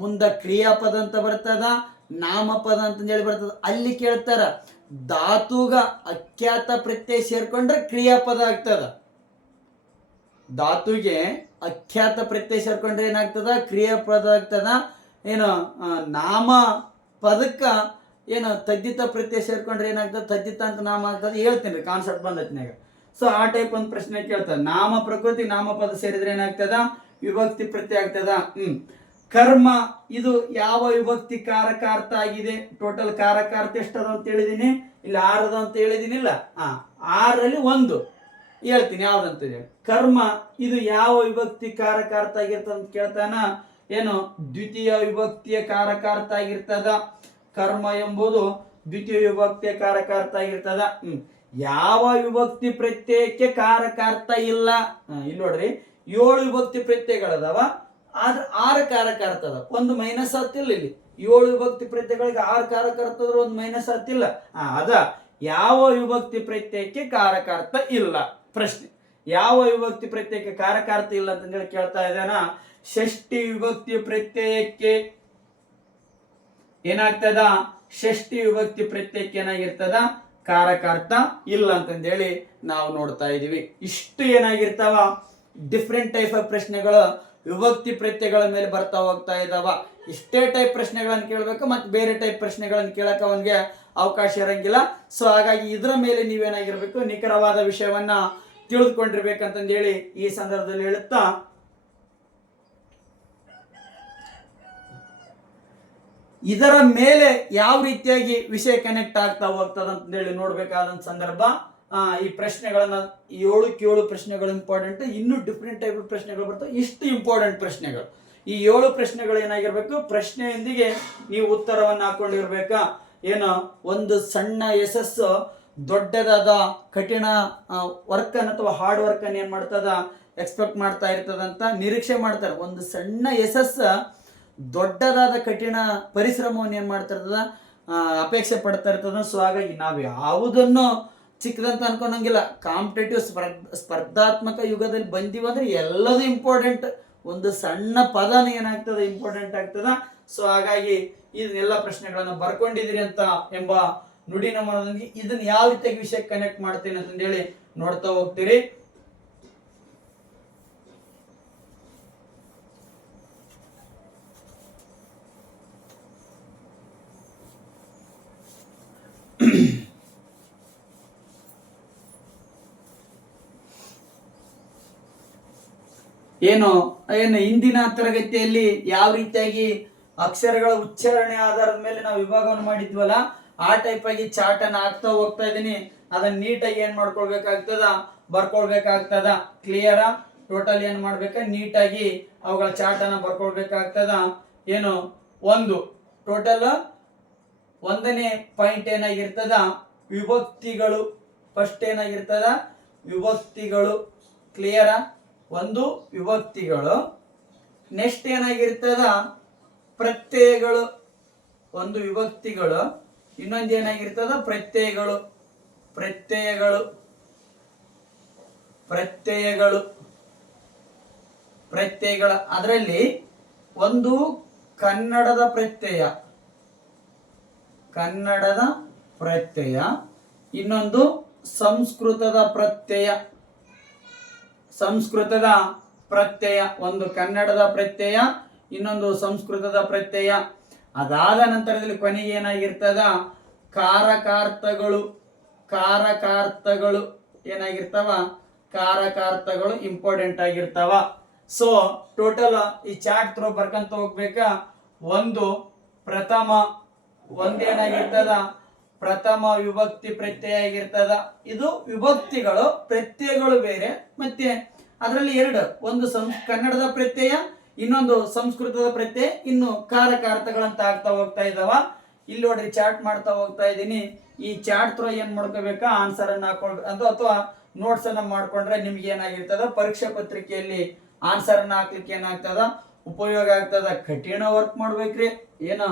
ಮುಂದ ಕ್ರಿಯಾಪದ ಅಂತ ಬರ್ತದ, ನಾಮಪದ ಅಂತ ಹೇಳಿ ಬರ್ತದ. ಅಲ್ಲಿ ಕೇಳ್ತಾರ ಧಾತುಗ ಅಖ್ಯಾತ ಪ್ರತ್ಯಯ ಸೇರ್ಕೊಂಡ್ರೆ ಕ್ರಿಯಾಪದ ಆಗ್ತದ. ಧಾತುಗೆ ಅಖ್ಯಾತ ಪ್ರತ್ಯಯ ಸೇರ್ಕೊಂಡ್ರೆ ಏನಾಗ್ತದ, ಕ್ರಿಯಾಪದ ಆಗ್ತದ. ನಾಮ ಪದಕ್ಕ ತದ್ದಿತ ಪ್ರತ್ಯಯ ಸೇರ್ಕೊಂಡ್ರೆ ಏನಾಗ್ತದ, ತದ್ದಿತ ಅಂತ ನಾಮ ಆಗ್ತದ. ಹೇಳ್ತೀನಿ ಕಾನ್ಸೆಪ್ಟ್ ಬಂದತ್ನಾಗ. ಸೊ ಆ ಟೈಪ್ ಒಂದು ಪ್ರಶ್ನೆ ಕೇಳ್ತದ. ನಾಮ ಪ್ರಕೃತಿ ನಾಮಪದ ಸೇರಿದ್ರೆ ಏನಾಗ್ತದ, ವಿಭಕ್ತಿ ಪ್ರತ್ಯಯ ಆಗ್ತದ. ಕರ್ಮ ಇದು ಯಾವ ವಿಭಕ್ತಿ ಕಾರಕಾರ್ಥ ಆಗಿದೆ? ಟೋಟಲ್ ಕಾರಕಾರ್ಥ ಎಷ್ಟದ ಅಂತ ಹೇಳಿದೀನಿ, ಇಲ್ಲಿ 6 ಅಂತ ಹೇಳಿದೀನಿಲ್ಲ. 6ರಲ್ಲಿ 1 ಹೇಳ್ತೀನಿ ಯಾವ್ದಂತ ಹೇಳಿ. ಕರ್ಮ ಇದು ಯಾವ ವಿಭಕ್ತಿ ಕಾರಕಾರ್ಥ ಆಗಿರ್ತದ ಅಂತ ಕೇಳ್ತಾನ. ದ್ವಿತೀಯ ವಿಭಕ್ತಿಯ ಕಾರಕಾರ್ಥ ಆಗಿರ್ತದ. ಕರ್ಮ ಎಂಬುದು ದ್ವಿತೀಯ ವಿಭಕ್ತಿಯ ಕಾರಕಾರ್ಥ ಆಗಿರ್ತದ. ಯಾವ ವಿಭಕ್ತಿ ಪ್ರತ್ಯಯಕ್ಕೆ ಕಾರಕಾರ್ಥ ಇಲ್ಲ? ಇಲ್ಲಿ ನೋಡ್ರಿ 7 ವಿಭಕ್ತಿ ಪ್ರತ್ಯಯಗಳದಾವ, ಆದ್ರೆ 6 ಕಾರಕಾರ್ಥ ಅದ. ಒಂದು ಮೈನಸ್ ಹತ್ತಿಲ್ಲ. ಇಲ್ಲಿ 7 ವಿಭಕ್ತಿ ಪ್ರತ್ಯಯಗಳಿಗೆ 6 ಕಾರಕಾರ್ಥ ಅದ್ರ ಒಂದು ಮೈನಸ್ ಹತ್ತಿಲ್ಲ. ಅದ ಯಾವ ವಿಭಕ್ತಿ ಪ್ರತ್ಯಯಕ್ಕೆ ಕಾರಕಾರ್ಥ ಇಲ್ಲ? ಪ್ರಶ್ನೆ ಯಾವ ವಿಭಕ್ತಿ ಪ್ರತ್ಯಯಕ್ಕೆ ಕಾರಕಾರ್ಥ ಇಲ್ಲ ಅಂತ ಹೇಳಿ ಕೇಳ್ತಾ ಇದ್ದಾನ. ಷಷ್ಠಿ ವಿಭಕ್ತಿ ಪ್ರತ್ಯಯಕ್ಕೆ ಏನಾಗ್ತದ, ಷಷ್ಠಿ ವಿಭಕ್ತಿ ಪ್ರತ್ಯಯಕ್ಕೆ ಏನಾಗಿರ್ತದ, ಕಾರಕಾರ್ಥ ಇಲ್ಲ ಅಂತಂದೇಳಿ ನಾವು ನೋಡ್ತಾ ಇದೀವಿ. ಇಷ್ಟು ಏನಾಗಿರ್ತಾವ ಡಿಫ್ರೆಂಟ್ ಟೈಪ್ ಆಫ್ ಪ್ರಶ್ನೆಗಳು ವಿಭಕ್ತಿ ಪ್ರತ್ಯಯಗಳ ಮೇಲೆ ಬರ್ತಾ ಹೋಗ್ತಾ ಇದಾವ. ಇಷ್ಟೇ ಟೈಪ್ ಪ್ರಶ್ನೆಗಳನ್ನು ಕೇಳಬೇಕು, ಮತ್ತೆ ಬೇರೆ ಟೈಪ್ ಪ್ರಶ್ನೆಗಳನ್ನು ಕೇಳಕ್ಕೆ ಅವನಿಗೆ ಅವಕಾಶ ಇರಂಗಿಲ್ಲ. ಸೊ ಹಾಗಾಗಿ ಇದರ ಮೇಲೆ ನೀವೇನಾಗಿರ್ಬೇಕು, ನಿಖರವಾದ ವಿಷಯವನ್ನ ತಿಳಿದುಕೊಂಡಿರ್ಬೇಕಂತಂದು ಹೇಳಿ ಈ ಸಂದರ್ಭದಲ್ಲಿ ಹೇಳುತ್ತಾ, ಇದರ ಮೇಲೆ ಯಾವ ರೀತಿಯಾಗಿ ವಿಷಯ ಕನೆಕ್ಟ್ ಆಗ್ತಾ ಹೋಗ್ತದ ಅಂತ ಹೇಳಿ ನೋಡ್ಬೇಕಾದಂತ ಸಂದರ್ಭ. ಈ ಪ್ರಶ್ನೆಗಳನ್ನ 7 ಪ್ರಶ್ನೆಗಳು ಇಂಪಾರ್ಟೆಂಟ್. ಇನ್ನೂ ಡಿಫ್ರೆಂಟ್ ಟೈಪ್ ಪ್ರಶ್ನೆಗಳು ಬರ್ತವೆ. ಇಷ್ಟು ಇಂಪಾರ್ಟೆಂಟ್ ಪ್ರಶ್ನೆಗಳು. ಈ 7 ಪ್ರಶ್ನೆಗಳು ಏನಾಗಿರ್ಬೇಕು, ಪ್ರಶ್ನೆಯೊಂದಿಗೆ ನೀವು ಉತ್ತರವನ್ನು ಹಾಕೊಂಡಿರ್ಬೇಕಾ. ಒಂದು ಸಣ್ಣ ಯಶಸ್ಸು ದೊಡ್ಡದಾದ ಕಠಿಣ ವರ್ಕ್ ಅನ್ನು ಅಥವಾ ಹಾರ್ಡ್ ವರ್ಕ್ ಅನ್ನು ಏನು ಮಾಡ್ತದ ಎಕ್ಸ್ಪೆಕ್ಟ್ ಮಾಡ್ತಾ ಇರ್ತದಂತ ನಿರೀಕ್ಷೆ ಮಾಡ್ತಾರೆ. ಒಂದು ಸಣ್ಣ ಯಶಸ್ಸು ದೊಡ್ಡದಾದ ಕಠಿಣ ಪರಿಶ್ರಮವನ್ನು ಏನು ಮಾಡ್ತಾ ಇರ್ತದ ಅಪೇಕ್ಷೆ ಪಡ್ತಾ ಇರ್ತದ. ಸೊ ಹಾಗಾಗಿ ನಾವು ಯಾವುದನ್ನು ಚಿಕ್ಕದಂತ ಅನ್ಕೊಳಂಗಿಲ್ಲ. ಕಾಂಪಿಟೇಟಿವ್ ಸ್ಪರ್ಧಾತ್ಮಕ ಯುಗದಲ್ಲಿ ಬಂದೀವಂದ್ರೆ ಎಲ್ಲದೂ ಇಂಪಾರ್ಟೆಂಟ್. ಒಂದು ಸಣ್ಣ ಪದನ ಏನಾಗ್ತದೆ ಇಂಪಾರ್ಟೆಂಟ್ ಆಗ್ತದ. ಸೊ ಹಾಗಾಗಿ ಇದನ್ನೆಲ್ಲ ಪ್ರಶ್ನೆಗಳನ್ನು ಬರ್ಕೊಂಡಿದ್ದೀರಿ ಅಂತ ಎಂಬ ನುಡಿ ನಮನದೊಂದಿಗೆ ಇದನ್ನ ಯಾವ ರೀತಿಯಾಗಿ ವಿಷಯಕ್ಕೆ ಕನೆಕ್ಟ್ ಮಾಡ್ತೀನಿ ಅಂತಂದೇಳಿ ನೋಡ್ತಾ ಹೋಗ್ತೀರಿ. ಏನು ಇಂದಿನ ತರಗತಿಯಲ್ಲಿ ಯಾವ ರೀತಿಯಾಗಿ ಅಕ್ಷರಗಳ ಉಚ್ಚಾರಣೆ ಆಧಾರದ ಮೇಲೆ ನಾವು ವಿಭಾಗವನ್ನು ಮಾಡಿದ್ವಲ್ಲ ಆ ಟೈಪ್ ಆಗಿ ಚಾರ್ಟ್ ಅನ್ನ ಹಾಕ್ತಾ ಹೋಗ್ತಾ ಇದೀನಿ. ಅದನ್ನ ನೀಟಾಗಿ ಏನ್ ಮಾಡ್ಕೊಳ್ಬೇಕಾಗ್ತದ ಬರ್ಕೊಳ್ಬೇಕಾಗ್ತದ. ಕ್ಲಿಯರಾ? ಟೋಟಲ್ ಏನ್ ಮಾಡ್ಬೇಕ ನೀಟಾಗಿ ಅವುಗಳ ಚಾರ್ಟ್ ಅನ್ನ ಬರ್ಕೊಳ್ಬೇಕಾಗ್ತದ. ಏನು ಒಂದು ಟೋಟಲ್ 1ನೇ ಪಾಯಿಂಟ್ ಏನಾಗಿರ್ತದ ವಿಭಕ್ತಿಗಳು. ಫಸ್ಟ್ ಏನಾಗಿರ್ತದ ವಿಭಕ್ತಿಗಳು. ಕ್ಲಿಯರಾ? ಒಂದು ವಿಭಕ್ತಿಗಳು. ನೆಕ್ಸ್ಟ್ ಏನಾಗಿರ್ತದ ಪ್ರತ್ಯಯಗಳು. ಒಂದು ವಿಭಕ್ತಿಗಳು. ಇನ್ನೊಂದು ಏನಾಗಿರ್ತದ ಪ್ರತ್ಯಯಗಳು. ಪ್ರತ್ಯಯಗಳು ಪ್ರತ್ಯಯಗಳು ಪ್ರತ್ಯಯಗಳ ಅದರಲ್ಲಿ ಒಂದು ಕನ್ನಡದ ಪ್ರತ್ಯಯ. ಕನ್ನಡದ ಪ್ರತ್ಯಯ. ಇನ್ನೊಂದು ಸಂಸ್ಕೃತದ ಪ್ರತ್ಯಯ. ಸಂಸ್ಕೃತದ ಪ್ರತ್ಯಯ. ಒಂದು ಕನ್ನಡದ ಪ್ರತ್ಯಯ, ಇನ್ನೊಂದು ಸಂಸ್ಕೃತದ ಪ್ರತ್ಯಯ. ಅದಾದ ನಂತರದಲ್ಲಿ ಕೊನೆಗೆ ಏನಾಗಿರ್ತದ ಕಾರಕಾರ್ಥಗಳು. ಕಾರಕಾರ್ಥಗಳು ಏನಾಗಿರ್ತಾವ ಕಾರಕಾರ್ಥಗಳು ಇಂಪಾರ್ಟೆಂಟ್ ಆಗಿರ್ತಾವ. ಸೊ ಟೋಟಲ್ ಈ ಚಾರ್ಟ್ ಥ್ರೂ ಬರ್ಕಂತ ಹೋಗ್ಬೇಕಾ. ಒಂದು ಪ್ರಥಮ ಒಂದೇನಾಗಿರ್ತದ ಪ್ರಥಮ ವಿಭಕ್ತಿ ಪ್ರತ್ಯಯ ಆಗಿರ್ತದ. ಇದು ವಿಭಕ್ತಿಗಳು. ಪ್ರತ್ಯಯಗಳು ಬೇರೆ. ಮತ್ತೆ ಅದರಲ್ಲಿ ಎರಡು, ಒಂದು ಕನ್ನಡದ ಪ್ರತ್ಯಯ, ಇನ್ನೊಂದು ಸಂಸ್ಕೃತದ ಪ್ರತ್ಯಯ, ಇನ್ನು ಕಾರಕಾರ್ಥಗಳಂತ ಆಗ್ತಾ ಹೋಗ್ತಾ ಇದಾವ. ಇಲ್ಲಿ ನೋಡ್ರಿ ಚಾರ್ಟ್ ಮಾಡ್ತಾ ಹೋಗ್ತಾ ಇದ್ದೀನಿ. ಈ ಚಾರ್ಟ್ ಥ್ರೂ ಏನ್ ಮಾಡ್ಕೋಬೇಕಾ ಆನ್ಸರ್ ಅನ್ನ ಹಾಕೊಳ್ಬೇಕು ಅಥವಾ ನೋಟ್ಸ್ ಅನ್ನ ಮಾಡ್ಕೊಂಡ್ರೆ ನಿಮ್ಗೆ ಏನಾಗಿರ್ತದ ಪರೀಕ್ಷಾ ಪತ್ರಿಕೆಯಲ್ಲಿ ಆನ್ಸರ್ ಅನ್ನ ಹಾಕ್ಲಿಕ್ಕೆ ಏನಾಗ್ತದ ಉಪಯೋಗ ಆಗ್ತದ. ಕಠಿಣ ವರ್ಕ್ ಮಾಡ್ಬೇಕ್ರಿ. ಏನ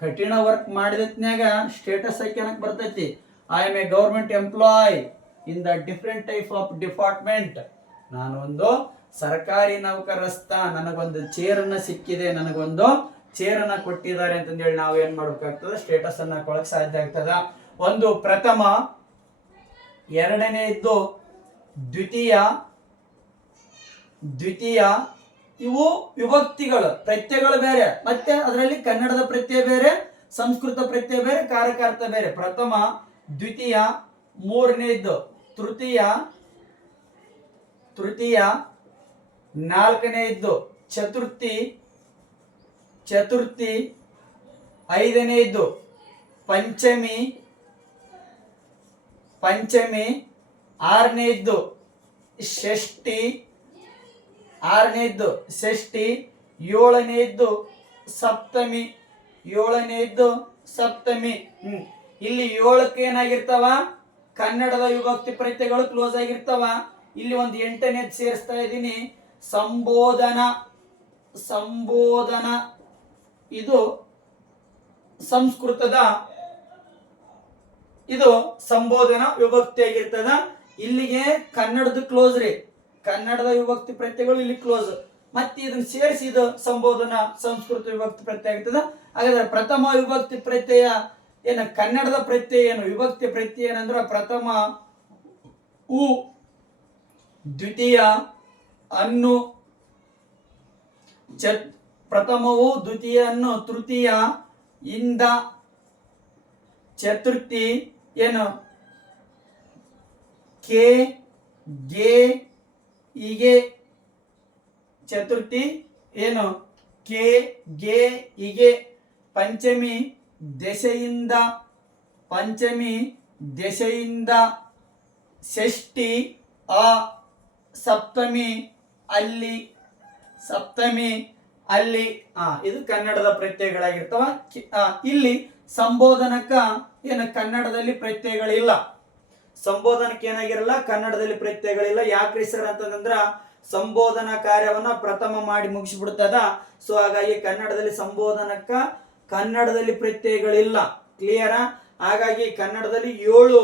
ಕಠಿಣ ವರ್ಕ್ ಮಾಡಿದ್ನ್ಯಾಗ ಸ್ಟೇಟಸ್ ಹಾಕ್ಯನಕ್ ಬರ್ತೈತಿ. I am a government employee in the different type of department. ನಾನು ಒಂದು ಸರ್ಕಾರಿ ನೌಕರಸ್ಥ, ನನಗೊಂದು ಚೇರನ್ನ ಸಿಕ್ಕಿದೆ, ನನಗೊಂದು ಚೇರನ್ನ ಕೊಟ್ಟಿದ್ದಾರೆ ಅಂತಂದೇಳಿ ನಾವು ಏನ್ ಮಾಡ್ಬೇಕಾಗ್ತದ ಸ್ಟೇಟಸ್ ಅನ್ನ ಹಾಕೊಳಕ್ ಸಾಧ್ಯ ಆಗ್ತದ. ಒಂದು ಪ್ರಥಮ, ಎರಡನೇದ್ದು ದ್ವಿತೀಯ. ದ್ವಿತೀಯ ಇವು ವಿಭಕ್ತಿಗಳು. ಪ್ರತ್ಯಯಗಳು ಬೇರೆ, ಮತ್ತೆ ಅದರಲ್ಲಿ ಕನ್ನಡದ ಪ್ರತ್ಯಯ ಬೇರೆ, ಸಂಸ್ಕೃತ ಪ್ರತ್ಯಯ ಬೇರೆ, ಕಾರಕಾರ್ಥ ಬೇರೆ. ಪ್ರಥಮ, ದ್ವಿತೀಯ, ಮೂರನೇದ್ದು ತೃತೀಯ, ತೃತೀಯ, ನಾಲ್ಕನೇದ್ದು ಚತುರ್ಥಿ, ಚತುರ್ಥಿ, ಐದನೇದ್ದು ಪಂಚಮಿ, ಪಂಚಮಿ, ಆರನೇದ್ದು ಷಷ್ಠಿ, ಆರನೇದ್ದು ಷಷ್ಠಿ, ಏಳನೇದ್ದು ಸಪ್ತಮಿ, ಏಳನೇದ್ದು ಸಪ್ತಮಿ. ಇಲ್ಲಿ ಏಳಕ್ಕೆ ಏನಾಗಿರ್ತಾವ ಕನ್ನಡದ ವಿಭಕ್ತಿ ಪ್ರತ್ಯಯಗಳು ಕ್ಲೋಸ್ ಆಗಿರ್ತಾವ. ಇಲ್ಲಿ ಒಂದು ಎಂಟನೇದು ಸೇರಿಸ್ತಾ ಇದ್ದೀನಿ ಸಂಬೋಧನ. ಸಂಬೋಧನ ಇದು ಸಂಸ್ಕೃತದ, ಇದು ಸಂಬೋಧನ ವಿಭಕ್ತಿ ಆಗಿರ್ತದ. ಇಲ್ಲಿಗೆ ಕನ್ನಡದ ಕ್ಲೋಸ್ ರೀ. ಕನ್ನಡದ ವಿಭಕ್ತಿ ಪ್ರತ್ಯಯಗಳು ಇಲ್ಲಿ ಕ್ಲೋಸ್. ಮತ್ತೆ ಇದನ್ನ ಸೇರಿಸಿ ಇದು ಸಂಬೋಧನ ಸಂಸ್ಕೃತ ವಿಭಕ್ತಿ ಪ್ರತ್ಯಯ ಆಗ್ತದ. ಹಾಗಾದ್ರೆ ಪ್ರಥಮ ವಿಭಕ್ತಿ ಪ್ರತ್ಯಯ ಏನು ಕನ್ನಡದ ಪ್ರತ್ಯಯ ಏನು ವಿಭಕ್ತಿ ಪ್ರತ್ಯಯ ಏನಂದ್ರ ಪ್ರಥಮ ಉ, ದ್ವಿತೀಯ ಅನ್ನು, ಪ್ರಥಮವು, ದ್ವಿತೀಯ ಅನ್ನು, ತೃತೀಯ ಇಂದ, ಚತುರ್ಥಿ ಏನು ಕೆ, ಗೆ, ಹೀಗೆ. ಚತುರ್ಥಿ ಏನು ಕೆ, ಗೆ, ಹೀಗೆ. ಪಂಚಮಿ ದೆಸೆಯಿಂದ, ಪಂಚಮಿ ದೆಸೆಯಿಂದ. ಷಷ್ಠಿ ಆ, ಸಪ್ತಮಿ ಅಲ್ಲಿ, ಸಪ್ತಮಿ ಅಲ್ಲಿ. ಇದು ಕನ್ನಡದ ಪ್ರತ್ಯಯಗಳಾಗಿರ್ತವ. ಇಲ್ಲಿ ಸಂಬೋಧನಕ್ಕ ಏನು ಕನ್ನಡದಲ್ಲಿ ಪ್ರತ್ಯಯಗಳಿಲ್ಲ. ಸಂಬೋಧನಕ್ಕೆ ಏನಾಗಿರಲ್ಲ, ಕನ್ನಡದಲ್ಲಿ ಪ್ರತ್ಯಯಗಳಿಲ್ಲ. ಯಾಕ್ರಿ ಸರ್ ಅಂತಂದ್ರ ಸಂಬೋಧನಾ ಕಾರ್ಯವನ್ನ ಪ್ರಥಮ ಮಾಡಿ ಮುಗಿಸಿಬಿಡ್ತದ. ಸೊ ಹಾಗಾಗಿ ಕನ್ನಡದಲ್ಲಿ ಸಂಬೋಧನಕ್ಕ ಕನ್ನಡದಲ್ಲಿ ಪ್ರತ್ಯಯಗಳಿಲ್ಲ. ಕ್ಲಿಯರಾ? ಹಾಗಾಗಿ ಕನ್ನಡದಲ್ಲಿ 7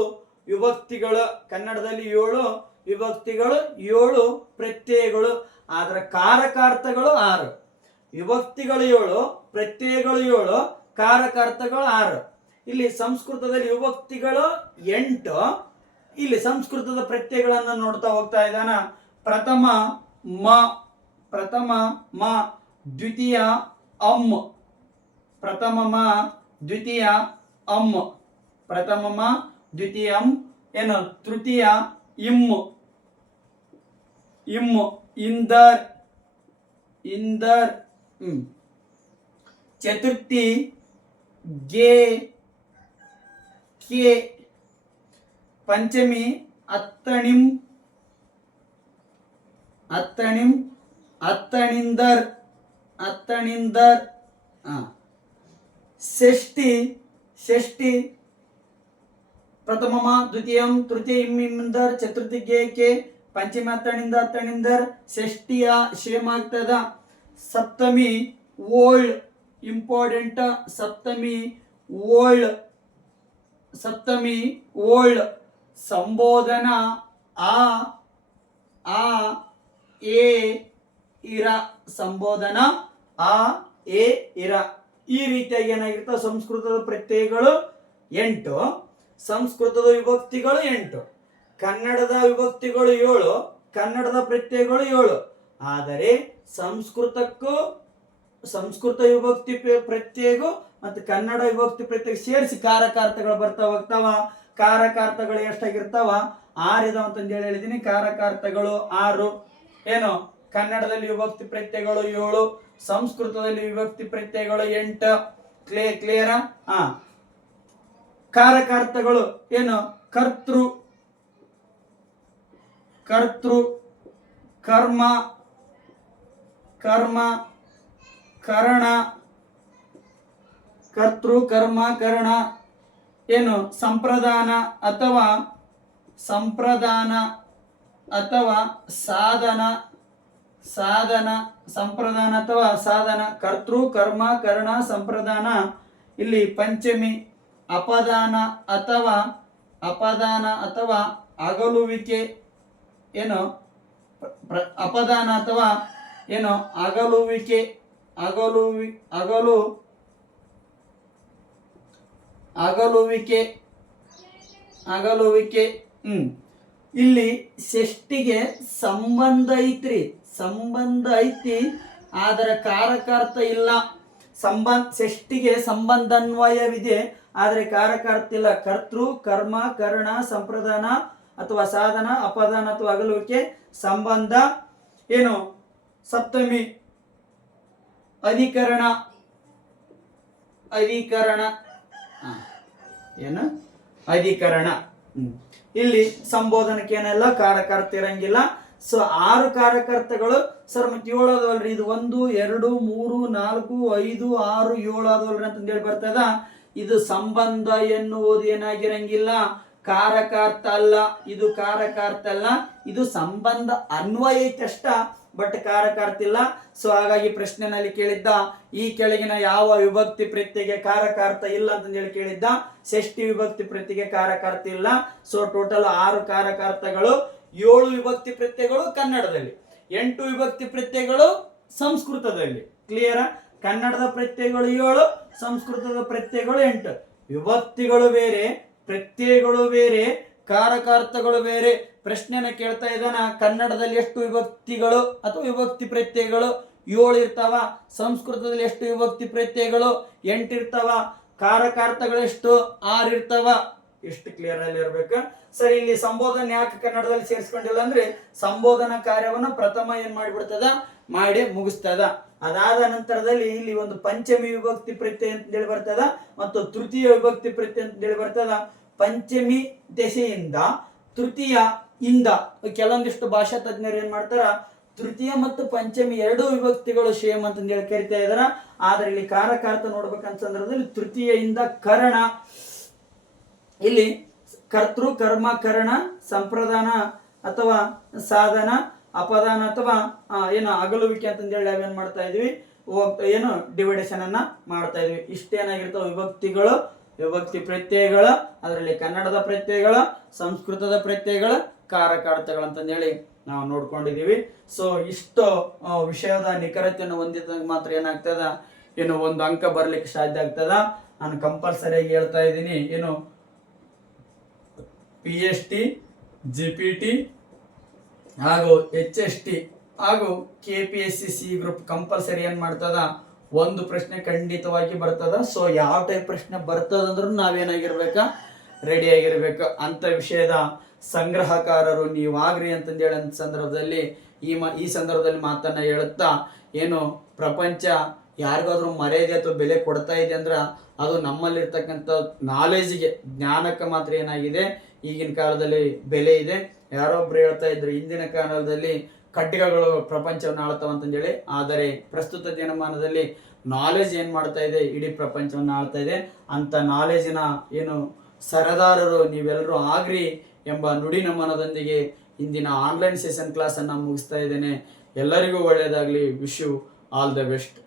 ವಿಭಕ್ತಿಗಳು, ಕನ್ನಡದಲ್ಲಿ 7 ವಿಭಕ್ತಿಗಳು, 7 ಪ್ರತ್ಯಯಗಳು. ಆದ್ರೆ ಕಾರಕಾರ್ಥಗಳು 6. ವಿಭಕ್ತಿಗಳು 7, ಪ್ರತ್ಯಯಗಳು 7, ಕಾರಕಾರ್ಥಗಳು 6. ಇಲ್ಲಿ ಸಂಸ್ಕೃತದಲ್ಲಿ ವಿಭಕ್ತಿಗಳು 8. ಇಲ್ಲಿ ಸಂಸ್ಕೃತದ ಪ್ರತ್ಯಯಗಳನ್ನ ನೋಡ್ತಾ ಹೋಗ್ತಾ ಇದ್ದಾನ. ಪ್ರಥಮ ಮ, ದ್ವಿತೀಯ ಅಮ್, ಪ್ರಥಮ ಮ, ದ್ವಿತೀಯ ಅಮ್, ಪ್ರಥಮ ಮ, ದ್ವಿತೀಯ ಅಮ್, ಏನು ತೃತೀಯ ಇಮ್, ಇಂದರ್, ಚತುರ್ಥಿ ಗೆ, ಕೆ, ಪಂಚಮಿ ಅತ್ತಣಿಂ, ಅತ್ತಣಿಂದರ್, ಷಷ್ಠಿ ಪ್ರಥಮ ದ್ವಿತೀಯಂ ತೃತೀಯ ಇಂದರ್, ಚತುರ್ಥಿ ಗೆ, ಪಂಚಮಿ ಅತ್ತಣಿಂದರ್, ಷಷ್ಠಿಯ ಶೇಮ ಆಗ್ತದ. ಸಪ್ತಮಿ ಓಳ್, ಇಂಪಾರ್ಟೆಂಟ್, ಸಪ್ತಮಿ ಓಳ್, ಸಂಬೋಧನಾ ಆ ಎ ಇರ, ಸಂಬೋಧನಾ ಆ ಎ ಇರ. ಈ ರೀತಿಯಾಗಿ ಏನಾಗಿರ್ತವೆ, ಸಂಸ್ಕೃತದ ಪ್ರತ್ಯಯಗಳು 8, ಸಂಸ್ಕೃತದ ವಿಭಕ್ತಿಗಳು 8, ಕನ್ನಡದ ವಿಭಕ್ತಿಗಳು 7, ಕನ್ನಡದ ಪ್ರತ್ಯಯಗಳು 7. ಆದರೆ ಸಂಸ್ಕೃತ ವಿಭಕ್ತಿ ಪ್ರತ್ಯಯಗೂ ಮತ್ತು ಕನ್ನಡ ವಿಭಕ್ತಿ ಪ್ರತ್ಯಯ ಸೇರಿಸಿ ಕಾರಕಾರ್ಥಗಳು ಬರ್ತಾ ಹೋಗ್ತಾವ. ಕಾರಕಾರ್ಥಗಳು ಎಷ್ಟಾಗಿರ್ತಾವ? 6 ಇದಾವ ಅಂತಂದು ಹೇಳಿದೀನಿ. ಕಾರಕಾರ್ಥಗಳು 6. ಏನು? ಕನ್ನಡದಲ್ಲಿ ವಿಭಕ್ತಿ ಪ್ರತ್ಯಯಗಳು 7, ಸಂಸ್ಕೃತದಲ್ಲಿ ವಿಭಕ್ತಿ ಪ್ರತ್ಯಯಗಳು 8. ಕ್ಲಿಯರಾ? ಕಾರಕಾರ್ಥಗಳು ಏನು? ಕರ್ತೃ, ಕರ್ಮ, ಕರಣ, ಕರ್ತೃ, ಕರ್ಮ, ಕರಣ. ಏನು? ಸಂಪ್ರದಾನ ಅಥವಾ ಸಾಧನ, ಸಂಪ್ರದಾನ ಅಥವಾ ಸಾಧನ. ಕರ್ತೃ, ಕರ್ಮ, ಕರಣ, ಸಂಪ್ರದಾನ. ಇಲ್ಲಿ ಪಂಚಮಿ ಅಪದಾನ ಅಥವಾ ಅಗಲುವಿಕೆ. ಏನು? ಅಪದಾನ ಅಥವಾ ಏನು? ಅಗಲುವಿಕೆ, ಅಗಲುವಿಕೆ. ಇಲ್ಲಿ ಷಷ್ಠಿಗೆ ಸಂಬಂಧ ಐತಿ, ಆದರೆ ಕಾರಕಾರ್ಥ ಇಲ್ಲ. ಷಷ್ಠಿಗೆ ಸಂಬಂಧನ್ವಯವಿದೆ, ಆದರೆ ಕಾರಕಾರ್ಥ ಇಲ್ಲ. ಕರ್ತೃ, ಕರ್ಮ, ಕರಣ, ಸಂಪ್ರದಾನ ಅಥವಾ ಸಾಧನ, ಅಪದಾನ ಅಥವಾ ಅಗಲುವಿಕೆ, ಸಂಬಂಧ. ಏನು? ಸಪ್ತಮಿ ಅಧಿಕರಣ. ಏನು? ಅಧಿಕರಣ. ಇಲ್ಲಿ ಸಂಬೋಧನಕ್ಕೆ ಏನೆಲ್ಲ ಕಾರಕಾರ್ಥ ಇರಂಗಿಲ್ಲ. ಸೊ 6 ಕಾರಕಾರ್ಥಗಳು. ಸರ್ ಮತ್ತೆ 7 ಆದವಲ್ರಿ, ಇದು 1 2 3 4 5 6 7 ಆದವಲ್ರಿ ಅಂತಂದು ಹೇಳಿ ಬರ್ತದ. ಇದು ಸಂಬಂಧ ಎನ್ನುವುದು ಏನಾಗಿರಂಗಿಲ್ಲ, ಕಾರಕಾರ್ಥ ಅಲ್ಲ. ಇದು ಕಾರಕಾರ್ಥ ಅಲ್ಲ, ಇದು ಸಂಬಂಧ ಅನ್ವಯ ಐತಷ್ಟ, ಬಟ್ ಕಾರಕಾರ್ಥ ಇಲ್ಲ. ಸೊ ಹಾಗಾಗಿ ಪ್ರಶ್ನೆನಲ್ಲಿ ಕೇಳಿದ್ದ, ಈ ಕೆಳಗಿನ ಯಾವ ವಿಭಕ್ತಿ ಪ್ರತ್ಯಯಕ್ಕೆ ಕಾರಕಾರ್ಥ ಇಲ್ಲ ಅಂತಂದು ಹೇಳಿ ಕೇಳಿದ್ದ. ಷಷ್ಠಿ ವಿಭಕ್ತಿ ಪ್ರತ್ಯಯಕ್ಕೆ ಕಾರಕಾರ್ಥ ಇಲ್ಲ. ಸೊ ಟೋಟಲ್ 6 ಕಾರಕಾರ್ಥಗಳು, 7 ವಿಭಕ್ತಿ ಪ್ರತ್ಯಯಗಳು ಕನ್ನಡದಲ್ಲಿ, 8 ವಿಭಕ್ತಿ ಪ್ರತ್ಯಯಗಳು ಸಂಸ್ಕೃತದಲ್ಲಿ. ಕ್ಲಿಯರ? ಕನ್ನಡದ ಪ್ರತ್ಯಯಗಳು 7, ಸಂಸ್ಕೃತದ ಪ್ರತ್ಯಯಗಳು 8. ವಿಭಕ್ತಿಗಳು ಬೇರೆ, ಪ್ರತ್ಯಯಗಳು ಬೇರೆ, ಕಾರಕಾರ್ಥಗಳು ಬೇರೆ. ಪ್ರಶ್ನೆನ ಕೇಳ್ತಾ ಇದ್ದಾನ, ಕನ್ನಡದಲ್ಲಿ ಎಷ್ಟು ವಿಭಕ್ತಿಗಳು ಅಥವಾ ವಿಭಕ್ತಿ ಪ್ರತ್ಯಯಗಳು? 7 ಇರ್ತಾವ. ಸಂಸ್ಕೃತದಲ್ಲಿ ಎಷ್ಟು ವಿಭಕ್ತಿ ಪ್ರತ್ಯಯಗಳು? 8 ಇರ್ತಾವ. ಕಾರಕಾರ್ಥಗಳು ಎಷ್ಟು? 6 ಇರ್ತಾವ. ಎಷ್ಟು ಕ್ಲಿಯರ್ ಅಲ್ಲಿ ಇರ್ಬೇಕು. ಸರಿ, ಇಲ್ಲಿ ಸಂಬೋಧನೆ ಯಾಕೆ ಕನ್ನಡದಲ್ಲಿ ಸೇರಿಸ್ಕೊಂಡಿಲ್ಲ ಅಂದ್ರೆ, ಸಂಬೋಧನಾ ಕಾರ್ಯವನ್ನ ಪ್ರಥಮ ಏನ್ ಮಾಡಿಬಿಡ್ತದ, ಮಾಡಿ ಮುಗಿಸ್ತದ. ಅದಾದ ನಂತರದಲ್ಲಿ ಇಲ್ಲಿ ಒಂದು ಪಂಚಮಿ ವಿಭಕ್ತಿ ಪ್ರತ್ಯಯ ಅಂತ ಹೇಳಿ ಬರ್ತದ ಮತ್ತು ತೃತೀಯ ವಿಭಕ್ತಿ ಪ್ರತ್ಯಯ ಅಂತ ಹೇಳಿ ಬರ್ತದ. ಪಂಚಮಿ ದೆಸೆಯಿಂದ ತೃತೀಯ ಇಂದ ಕೆಲವೊಂದಿಷ್ಟು ಭಾಷಾ ತಜ್ಞರು ಏನ್ ಮಾಡ್ತಾರ, ತೃತೀಯ ಮತ್ತು ಪಂಚಮಿ 2 ವಿಭಕ್ತಿಗಳು ಸೇಮ್ ಅಂತ ಹೇಳಿ ಕರಿತಾ ಇದಾರ. ಆದ್ರೆ ಇಲ್ಲಿ ಕಾರಕಾರ್ಥ ನೋಡ್ಬೇಕಂತ ಸಂದರ್ಭದಲ್ಲಿ ತೃತೀಯ ಇಂದ ಕರಣ. ಇಲ್ಲಿ ಕರ್ತೃ ಕರ್ಮ ಕರಣ ಸಂಪ್ರದಾನ ಅಥವಾ ಸಾಧನ ಅಪದಾನ ಅಥವಾ ಏನು ಅಗಲುವಿಕೆ ಅಂತಂದೇಳಿ ನಾವೇನ್ ಮಾಡ್ತಾ ಇದೀವಿ, ಏನು ಡಿವೈಡೇಷನ್ ಅನ್ನ ಮಾಡ್ತಾ ಇದೀವಿ. ಇಷ್ಟೇನಾಗಿರ್ತಾವ ವಿಭಕ್ತಿಗಳು, ವಿಭಕ್ತಿ ಪ್ರತ್ಯಯಗಳು, ಅದರಲ್ಲಿ ಕನ್ನಡದ ಪ್ರತ್ಯಯಗಳು, ಸಂಸ್ಕೃತದ ಪ್ರತ್ಯಯಗಳು, ಕಾರಕಾರ್ಥಗಳು ಅಂತಂದೇಳಿ ನಾವು ನೋಡ್ಕೊಂಡಿದೀವಿ. ಸೊ ಇಷ್ಟು ವಿಷಯದ ನಿಖರತೆಯನ್ನು ಹೊಂದಿದಾಗ ಮಾತ್ರ ಏನಾಗ್ತದ, ಏನು ಒಂದು ಅಂಕ ಬರ್ಲಿಕ್ಕೆ ಸಾಧ್ಯ ಆಗ್ತದ. ನಾನು ಕಂಪಲ್ಸರಿಯಾಗಿ ಹೇಳ್ತಾ ಇದ್ದೀನಿ, ಏನು PST, GPT ಹಾಗೂ HST ಹಾಗೂ KPSC ಗ್ರೂಪ್ ಕಂಪಲ್ಸರಿ ಏನ್ ಮಾಡ್ತದ, ಒಂದು ಪ್ರಶ್ನೆ ಖಂಡಿತವಾಗಿ ಬರ್ತದ. ಸೊ ಯಾವ ಟೈಪ್ ಪ್ರಶ್ನೆ ಬರ್ತದಂದ್ರೂ ನಾವೇನಾಗಿರ್ಬೇಕ, ರೆಡಿ ಆಗಿರ್ಬೇಕು. ಅಂತ ವಿಷಯದ ಸಂಗ್ರಹಕಾರರು ನೀವಾಗ್ರಿ ಅಂತಂದೇಳಿ ಸಂದರ್ಭದಲ್ಲಿ ಈ ಸಂದರ್ಭದಲ್ಲಿ ಮಾತನ್ನ ಹೇಳುತ್ತಾ, ಏನು ಪ್ರಪಂಚ ಯಾರಿಗಾದ್ರೂ ಮರ್ಯಾದೆ ಅಥವಾ ಬೆಲೆ ಕೊಡ್ತಾ ಇದೆ ಅಂದ್ರ ಅದು ನಮ್ಮಲ್ಲಿರ್ತಕ್ಕಂಥ ನಾಲೆಜ್ಗೆ, ಜ್ಞಾನಕ್ಕೆ ಮಾತ್ರ ಏನಾಗಿದೆ ಈಗಿನ ಕಾಲದಲ್ಲಿ ಬೆಲೆ ಇದೆ. ಯಾರೊಬ್ರು ಹೇಳ್ತಾ ಇದ್ರು ಹಿಂದಿನ ಕಾಲದಲ್ಲಿ ಖಡ್ಗಗಳು ಪ್ರಪಂಚವನ್ನು ಆಳ್ತಾವ ಅಂತಂದೇಳಿ, ಆದರೆ ಪ್ರಸ್ತುತ ದಿನಮಾನದಲ್ಲಿ ನಾಲೆಜ್ ಏನ್ ಮಾಡ್ತಾ ಇದೆ, ಇಡೀ ಪ್ರಪಂಚವನ್ನು ಆಳ್ತಾ ಇದೆ. ಅಂತ ನಾಲೆಜಿನ ಏನು ಸರದಾರರು ನೀವೆಲ್ಲರೂ ಆಗ್ರಿ ಎಂಬ ನುಡಿ ನಮನದೊಂದಿಗೆ ಇಂದಿನ ಆನ್ಲೈನ್ ಸೆಷನ್ ಕ್ಲಾಸ್ ಅನ್ನ ಮುಗಿಸ್ತಾ ಇದ್ದೇನೆ. ಎಲ್ಲರಿಗೂ ಒಳ್ಳೆಯದಾಗಲಿ. Wish you all the best.